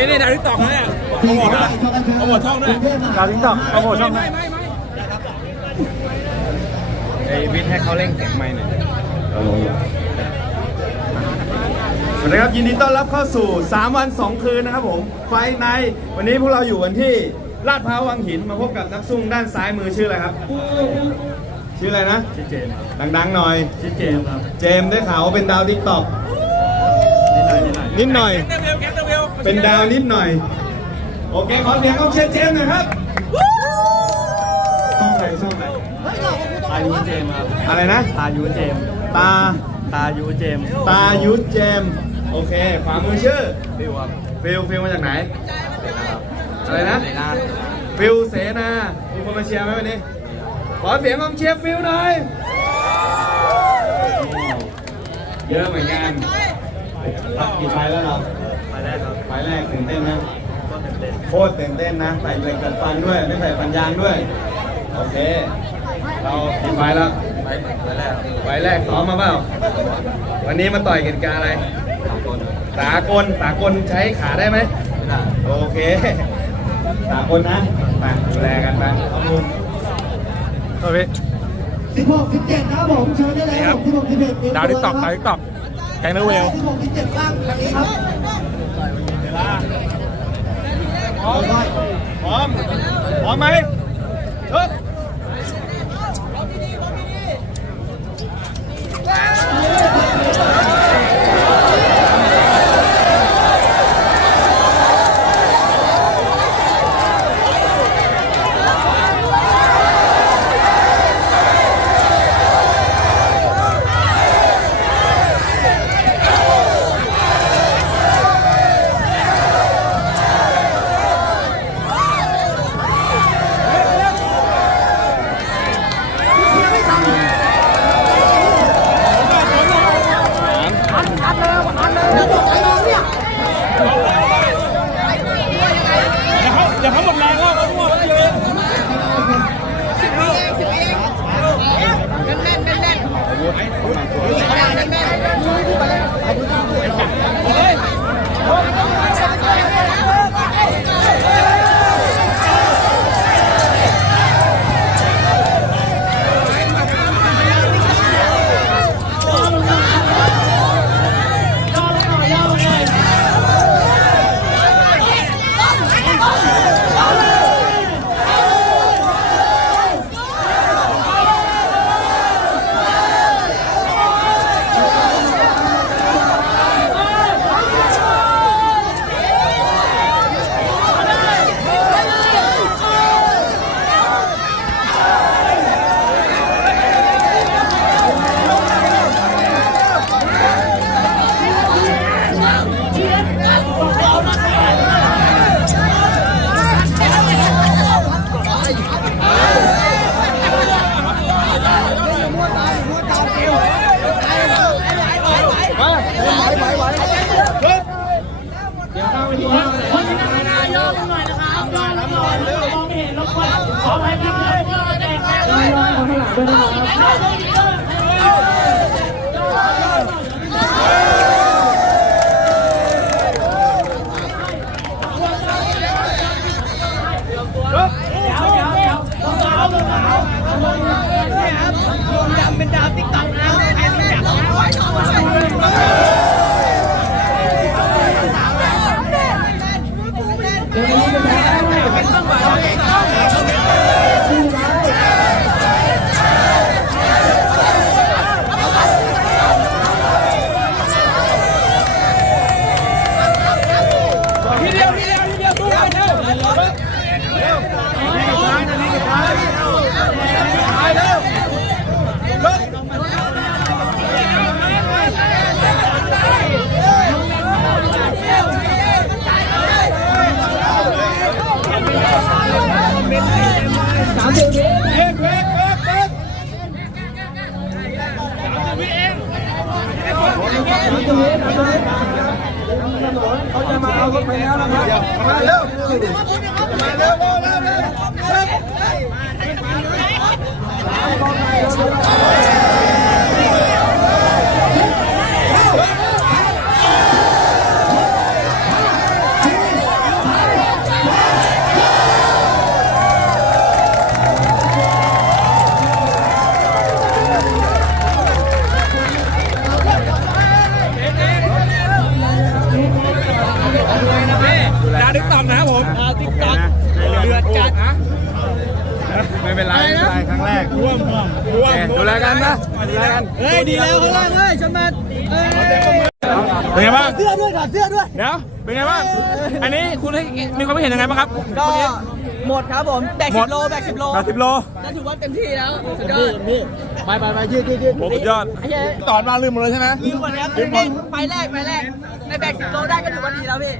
นี่นี่ดาวทิกตอกนะเนี่ยโปรโมทด้วยโปรโมทช่องด้วยดาวทิกตอกโปรโมทช่องนะไอ้วิทย์ให้เขาเร่งเสียงไมค์หน่อยสวัสดีครับยินดีต้อนรับเข้าสู่ 3 วัน 2 คืนนะครับผม ไฟในวันนี้พวกเราอยู่กันที่ลาดพร้าววังหินมาพบกับนักซุ่มด้านซ้ายมือชื่ออะไรครับ ชื่ออะไรนะชื่อเจมส์ครับดังๆหน่อยชื่อเจมส์ครับ เจมส์ได้ข่าวว่าเป็นดาวทิกตอกนิดหน่อยนิดหน่อย นิดหน่อยแคปเตอร์เวลแคปเตอร์เวลเป็นดาวนิดหน่อย โอเค ขอเสียงกองเชียร์เจมส์หน่อยครับช่องอะไรช่องอะไรตายูเจมส์ครับอะไรนะ ตายูเจมส์ตา ตายูเจมส์ตายุทธเจมส์โอเคขวามือชื่อฟิวครับฟิลฟิลมาจากไหนครับอะไรนะในหน้าฟิลเสนา มีคนมาเชียร์ไหมวันนี้ ขอเสียงกองเชียร์ฟิลหน่อย เยอะเหมือนกันกี่ไฟล์แล้วเราไป แรกครับไฟล์แรกตื่นเต้นนะก็ตื่นเต้นโคตรตื่นเต้นนะ ใส่เหล็กกัดฟันด้วย ไม่ใส่ฟันยางด้วย โอเค เรากี่ไฟล์แล้วไปไปแรกครับไฟล์แรกซ้อมมาเปล่า วันนี้มาต่อยกิจการอะไร สามคนครับสากลสากลใช้ขาได้ไหมไม่ได้โอเคสามคนนะมาดูแลกันไปขอบคุณโอเคสิบหกสิบเจ็ดนะครับผมเชิญได้เลยครับสิบหกสิบเจ็ดดาวทิกตอกดาวทิกตอกแกงเนอร์เวลสิบหกสิบเจ็ดบ้างทางนี้ครับ พร้อมพร้อมพร้อมไหม ที เขาจะมาเอารถไปแล้วนะครับมาเร็วมาเร็วเร็วเร็ว ครั้งแรกร่วมร่วมดูแลกันนะดูแลกันเฮ้ยดีแล้วข้างล่างเฮ้ยชนมาเอ้ยเป็นไงบ้างเสื้อด้วยถอดเสื้อด้วยเดี๋ยวเป็นไงบ้างอันนี้คุณให้มีความคิดเห็นยังไงบ้างครับก็หมดครับผมแบกหมสิดบโลแบกสิบโลแปดสิบโลนั่นถือว่าเต็มที่แล้วสุดยอดไปไปไปยืดยืดยืดโอ้สุดยอดไอ้เหี้ยตอนมาลืมหมดเลยใช่ไหมลืมหมดแล้วลืมไปแรกไปแรกในแบกสิบโลได้ก็ถือว่าดีแล้วพี่